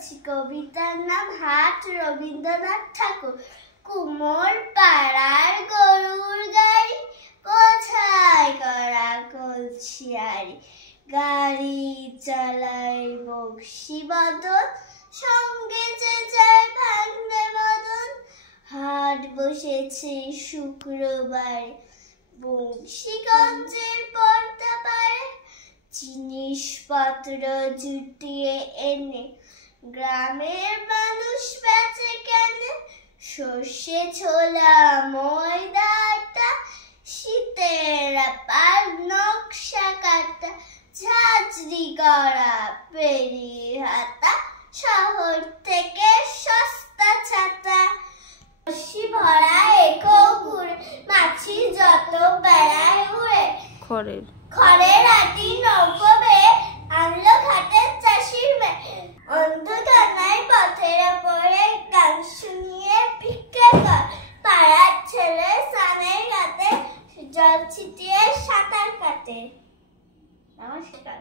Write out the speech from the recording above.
বলছি, কবিতার নাম হাট, রবীন্দ্রনাথ ঠাকুর। কুমোর পাড়ার গরুর গাড়ি, কোথায় করা কলসিয়ারি, গাড়ি চালায় বক্সি বদন, সঙ্গে যে যায় ভাঙনে মদন। হাট বসেছে শুক্রবারে, বংশীগঞ্জের পর্দা পারে, জিনিসপত্র জুটিয়ে এনে গ্রামের মানুষ বেচে কেনে। সর্ষে ছোলা, ময়দা আটা, শীতের পার নকশা কাটা, ঝাঁঝরি করা পেরি হাতা, শহর থেকে সস্তা ছাতা। রশি ভরা এখো ঘুরে, মাছি যত বেড়ায় উড়ে, খড়ের আটি নৌকো বেয়ে আনলো ঘাটের চাষির মেয়ে। অন্ধকানায় পথের ওপরে গান শুনিয়ে ভিক্ষে কর, পাড়ার ছেলে স্নানের ঘাটে জল ছিটিয়ে সাঁতার কাটে। নমস্কার।